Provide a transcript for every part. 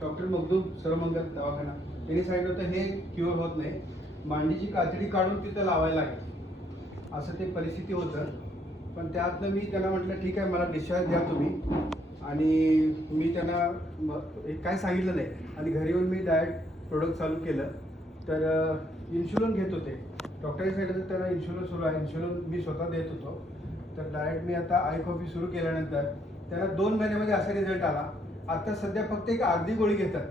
Doctor Magdum सर्वमंगल दवाखाना त्यांनी सांगितलं होतं हे क्युअर होत नाही, मांडीची कातडी काढून तिथं लावायला लागेल असं ते परिस्थिती होतं. पण त्यातनं मी त्यांना म्हटलं ठीक आहे मला डिस्चार्ज द्या तुम्ही, आणि मी त्यांना काय सांगितलं नाही आणि घरी येऊन मी डायरेक्ट प्रोडक्ट चालू केलं. तर इन्शुलिन घेत होते, डॉक्टरने सांगितलं त्यांना इन्शुलिन सुरू आहे, इन्शुलिन मी स्वतः देत होतो. तर डायरेक्ट मी आता आय कॉफी सुरू केल्यानंतर त्यांना 2 महिन्यामध्ये असा रिझल्ट आला. आता सध्या फक्त एक अर्धी गोळी घेतात,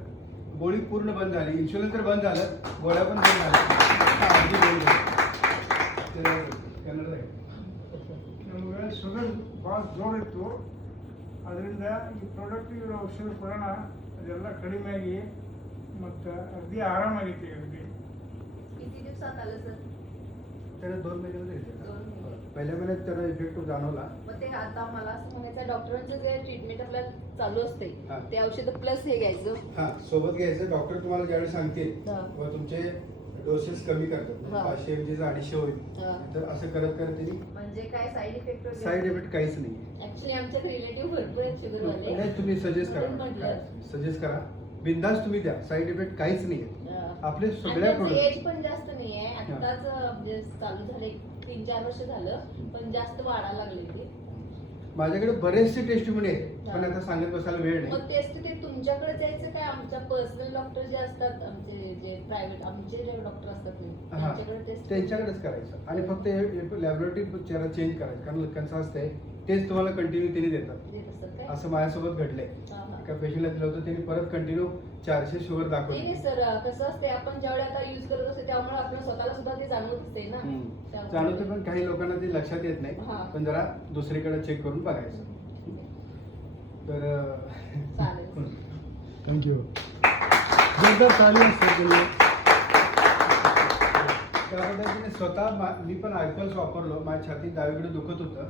गोळी पूर्ण बंद झाली, इन्शुलिन तर बंद झालं, गोळ्या पण बंद झाल्या, अर्धी गोळी कन्नड आहे. ನಮಗೆ ಶುಗರ್ ಭಾಳ ಜೋರು ಇತ್ತು, ಅದರಿಂದ ಈ ಪ್ರಾಡಕ್ಟ್ ಇವರು ಔಷಧ ಕೊಡೋಣ ಅದೆಲ್ಲ ಕಡಿಮೆಯಾಗಿ ಮತ್ತು ಅಗದಿ ಆರಾಮಾಗೈತಿ ಅಗದಿ. किती दिवसात आलं सर? त्याला 2 महिन्यामध्ये रिझल्ट आला. 2 महिने. पहिल्या महिन्यात त्याला इफेक्ट जाणवला. मग ते आता मला असं म्हणायचं डॉक्टरांचं जे ट्रीटमेंट आपल्याला चालू असते हा. ते औषध प्लस हे घ्यायचं. हा सोबत घ्यायचं. डॉक्टर तुम्हाला ज्यावेळी सांगतील हा. व तुमचे डोसेस कमी करतात, हा. 500 mg 250 होईल, हा. तर असं करत करत त्यांनी म्हणजे काय साईड इफेक्ट साईड इफेक्ट काहीच नाही. ऍक्च्युली आमच्याकडे रिलेटिव्ह भरपूर आहेत शुगर वाले. नाही तुम्ही सजेस्ट म्हणून म्हटलं. करा, सजेस्ट करा, बिंदास तुम्ही द्या, साईड इफेक्ट काहीच नाही. आपले सगळ्या एज प्रोडक्ट पण जास्त नाहीये, आताच म्हणजे चालू झाले 3-4 वर्ष झालं, पण जास्त वाढायला लागले ते. माझ्याकडे बरेचसे टेस्टिमोनी आहेत, पण हा. आता सांगत बसायला वेळ नाही. मग तेच ते तुमच्याकडे जायचं काय आमच्या पर्सनल डॉक्टर जे असतात, आमचे जे प्रायव्हेट आमचे जे डॉक्टर असतात हा. त्यांच्याकडे टेस्ट त्यांच्याकडेच करायचं आणि फक्त लॅबोरेटरी चेहरा चेंज करायचं, कारण कसं असतंय तेच तुम्हाला कंटिन्यू त्यांनी देतात. देत असतात काय? असं माझ्यासोबत घडलंय. हा, हा. एका पेशंटला दिलं होतं, त्यांनी परत कंटिन्यू 400 शुगर नाही दाखवली. सर, कसं असते आपण ज्यावेळी आता युज करत असतो त्यामुळे आपल्याला स्वतःला सुद्धा ते जाणवत असते ना. त्यामुळे- जाणवते, पण काही लोकांना ते लक्षात येत नाही. हा. पण जरा दुसरीकडे चेक करून बघायचं. तर चालेल. Thank you. जोरदार चालू असते त्या पद्धतीने स्वतः मी पण आयकॉल्स वापरलो. माझ्या छातीत डावीकडे दुखत होतं,